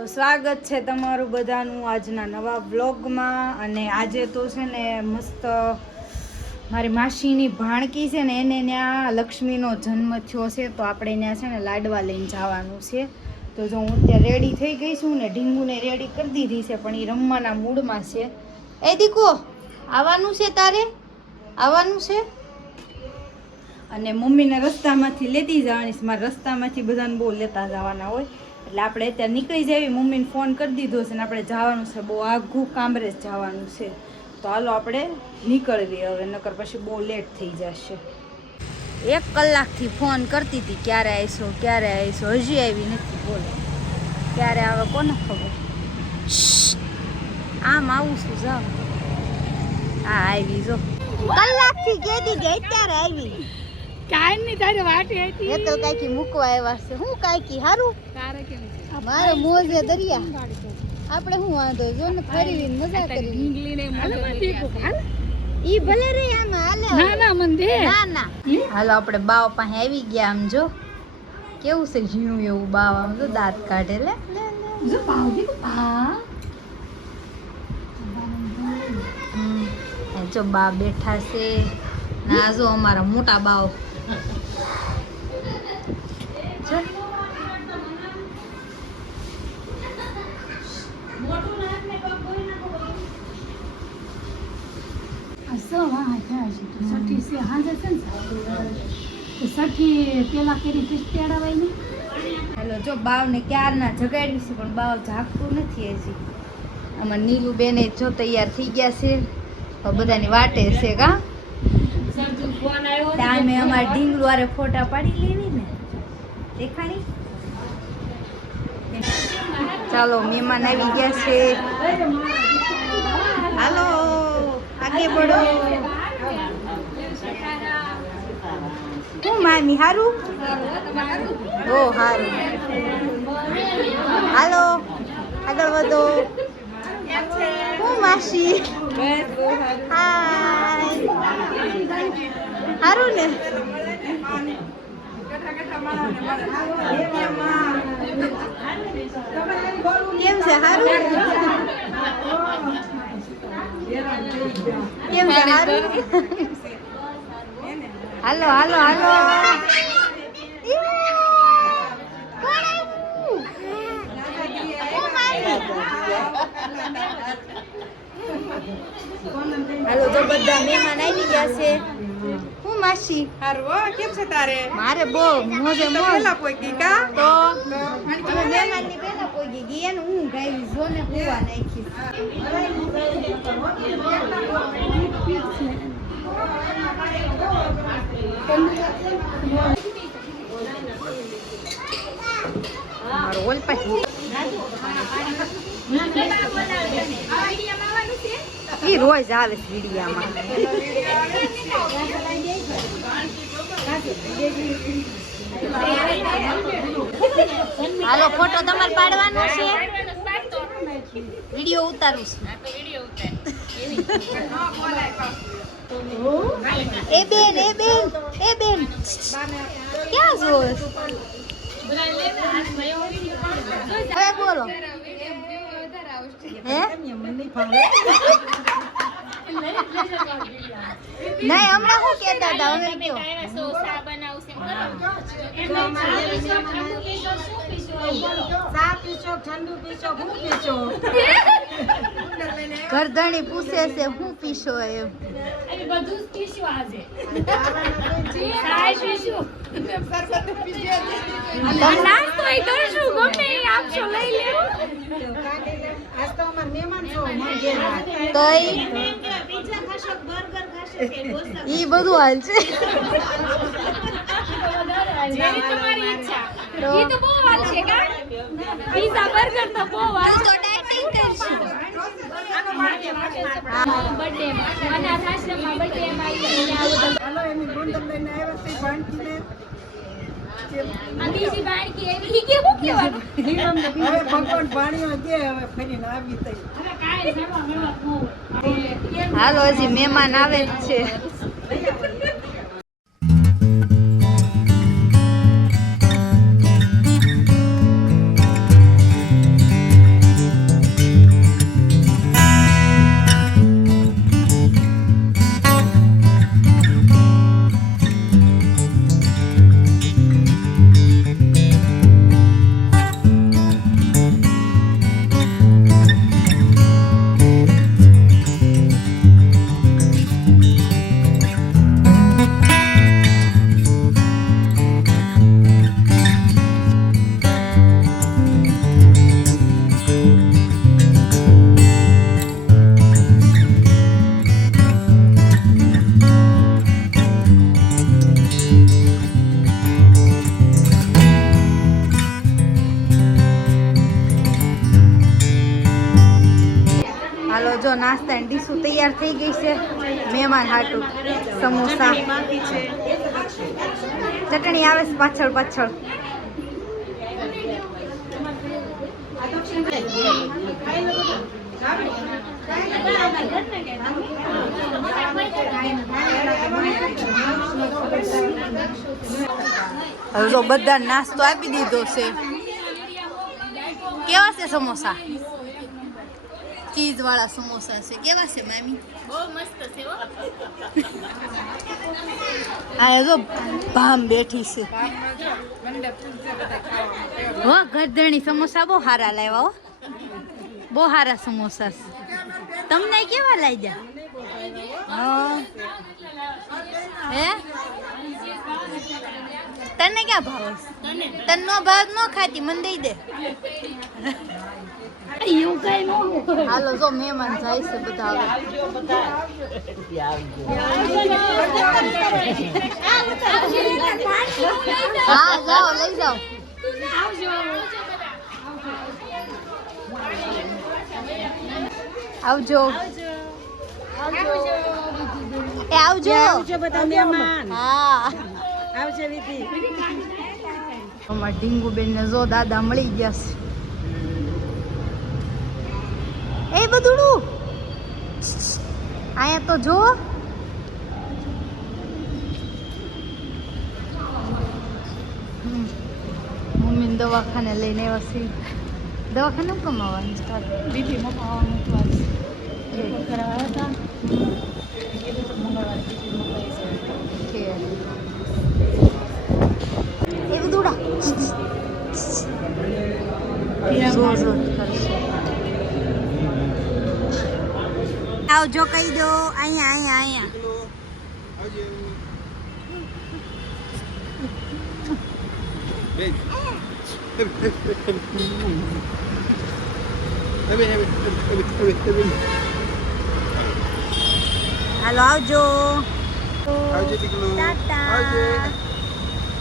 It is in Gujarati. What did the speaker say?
તો સ્વાગત છે તમારું બધાનું આજના નવા વ્લોગમાં. અને આજે તો છે ને મસ્ત મારી માસીની ભાણકી છે ને એને ત્યાં લક્ષ્મીનો જન્મ થયો છે, તો આપણે ત્યાં છે ને લાડવા લઈને જવાનું છે. તો જો હું અત્યારે રેડી થઈ ગઈ છું ને ઢીંગુને રેડી કરી દીધી છે, પણ એ રમવાના મૂડમાં છે. એ દીકો આવવાનું છે, તારે આવવાનું છે? અને મમ્મીને રસ્તામાંથી લેતી જવાની છે. મારા રસ્તામાંથી બધાને બહુ લેતા જવાના હોય, એટલે આપણે અત્યારે નીકળી જઈએ. મમ્મીને ફોન કરી દીધો છે ને આપણે જવાનું છે, બહુ આઘું કામરેજ જવાનું છે. તો હાલો આપણે નીકળવી હવે, નકર પછી બહુ લેટ થઈ જશે. 1 કલાકથી ફોન કરતી હતી ક્યારે આવીશો ક્યારે આવીશો, હજી આવી નથી. બોલો ક્યારે આવે કોને ખબર. આમ આવું છું, જાઓ. હા આવી જો, કલાકથી કહેતી કે અત્યારે આવી. કાઈ ની તારી વાટે હતી. એ તો કાકી મૂકવા આવ્યા છે. હું કાકી હારું તારે કેમ છે? મારે મોજે દરિયા. આપણે શું વાંધો, જો ને ફરીને મજા કરી. ઢીંગલીને મોઢે ઈ ભલે રે આમાં હાલે. ના ના મન દે. ના ના હાલો આપણે બાવ પાસે આવી ગયા. આમ જો કેવું છે ઝીણું એવું બાવ, આમ જો દાંત કાઢે. લે જો પાવ દીકો પા. જો બા બેઠા છે. ના જો અમારા મોટા બાવ સઠી છે હાજે છે ને સઠી પેલા કરી તેડાવાય ને. હેલો જો બાવને ક્યારના જગાડ્યું છે, પણ બાવ જાગતું નથી હજી. આમાં નીલુ બેને જો તૈયાર થઈ ગયા છે, તો બધાની વાટે છે. કા ટાઈમે અમારે ઢીંગલું વારે ફોટા પાડી લેવી ને, દેખાણી. ચાલો મહેમાન આવી ગયા છે, હાલો આગે બળો. હું મામી હારું? ઓ હારું. હાલો આગળ વધો. હું માસી હાય. હારું ને? કેમ છે? હારું કેમ છે? હારું. હાલો હાલો હાલો. હાલો તો બધા મહેમાન આવી ગયા છે. હું માસી હારું કેમ છે તારે? મારે બહુ મોજે મોજ. પેલા પોઈકી કા તો અમે મહેમાનની પહેલા પોગી ગઈ એને હું ગાવી જો ને કુવા નાખી. મારો ઓલ પાછી ઈ રોજ આવે છે વિડીયામાં. હાલો ફોટો તમારે પાડવાનો છે, વિડીયો ઉતારું છું. એ બેન એ બેન એ બેન ક્યાં જોવે? હવે બોલો. હે નહીં હમણાં શું કહેતા હતા? હવે કયો ઘરધણી પૂછે છે શું પીશો એમ. બધું પીશું આજે. નાસ્તો એ કરશું, ગમે એ આપશો લઈ લેવું. તો ઈ બધું હાલ છે. જેવી તમારી ઈચ્છા. ઈ તો બહુ વાત છે કા? પીઝા બર્ગર તો બહુ વાત છે. બર્થડે માં અનાથ આશ્રમમાં બર્થડે માં હાલો એની ગુંડમ લઈને આવ્યા છે ભાણકીને. આ બીજી ભાણકી એવી કે હું કહેવાનું? હવે ભગવાન ભાણ્યો દે, હવે ફરીને આવી થઈ. હવે કાઈ જવા મળવા ન. હાલો હજી મહેમાન આવે જ છે. જો નાસ્તાની ડીશો તૈયાર થઈ ગઈ છે મહેમાન હાટું સમોસા ચટણી આવે છે પાછળ પાછળ હવે તો બધા નાસ્તો આપી દીધો છે કેવા છે સમોસા ચીઝ વાળા સમોસા છે કેવા છે મામી બહુ મસ્ત છે હો આ જો ભામ બેઠી છે હો ગરધણી સમોસા બહુ સારા લાવ્યા હો બહુ સારા સમોસા છે તમને કેવા લાગ્યા હા હે તને ક્યાં ભાવે તનનો ભાવ ન ખાતી મને દઈ દે એવું કઈ ન હાલો જો મહેમાન જાય છે બધા હા જાઓ લઈ જાઓ આવજો એ આવજો બધા મહેમાન હા આવશે વિધિ અમાર ઢીંગુબેન ને જો દાદા મળી ગયા છે એ બધું આયા તો જો મમ્મી દવાખાને લઈને આવ્યા છે દવાખાને કમાવાનું સ્ટાર્ટ બીબી મપાવાનું હતું આજ કરાવવા હતા એ તો મંગળવારે બીબી મપાઈ છે એ બધું જોર જોર કરશે આવજો કહી દો અહીંયા અહીંયા અહીંયા હાલો આવજો આવજે દીકલું ટાટા આવજે